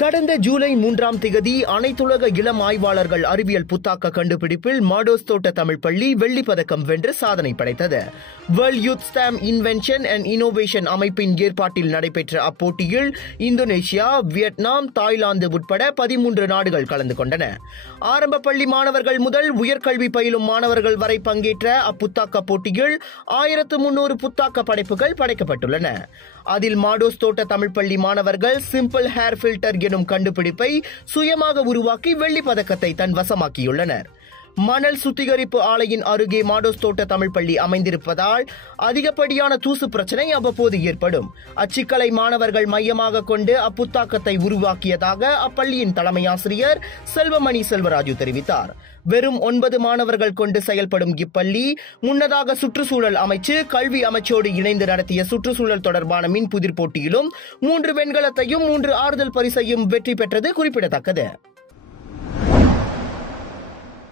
கடந்த ஜூலை 3ஆம் தேதி அனைத்துலக இளம் ஆய்வாளர்கள் அறிவியல் புத்தாக்க கண்டுபிடிப்பில் மாடோஸ் தோட்ட தமிழ் பள்ளி வெள்ளிப் பதக்கம் வென்று சாதனை படைத்தது. World youth STEM invention and innovation அமைப்பின் ஏற்பாட்டில் நடைபெற்ற அப்போட்டியில் இந்தோனேஷியா, வியட்நாம், தாய்லாந்து உட்பட 13 நாடுகள் கலந்து கொண்டன. ஆரம்ப பள்ளி மாணவர்கள் முதல் உயர்கல்வி பயிலும் மாணவர்கள் வரை பங்கேற்ற அப்புத்தாக்க போட்டியில் 1300 புத்தாக்க படைப்புகள் படைக்கப்பட்டுள்ளன. அதில் மாடோஸ் தோட்ட தமிழ் பள்ளி மாணவர்கள் சிம்பிள் ஹேர் ஃபில்டர் எனும் கண்டுபிடிப்பை சுயமாக உருவாக்கி வெள்ளி பதக்கத்தை தன் வசமாக்கியுள்ளனர். மணல் சுத்திகரிப்பு ஆலையின் அருகே மாடோஸ் தோட்ட தமிழ் பள்ளி அமைந்திருப்பதால் அதிகப்படியான தூசு பிரச்சனை அவ்வப்போது ஏற்படும். அச்சிக்கலை மாணவர்கள் மையமாக கொண்டு அப்புத்தாக்கத்தை உருவாக்கியதாக அப்பள்ளியின் தலைமை ஆசிரியர் செல்வமணி செல்வராஜு தெரிவித்தார். வெறும் 9 மாணவர்கள் கொண்டு செயல்படும் இப்பள்ளி முன்னதாக சுற்றுச்சூழல் அமைச்சு, கல்வி அமைச்சோடு இணைந்து நடத்திய சுற்றுச்சூழல் தொடர்பான மின் புதிர் போட்டியிலும் 3 வெண்கலத்தையும் 3 ஆறுதல் பரிசையும் வெற்றி பெற்றது குறிப்பிடத்தக்கது.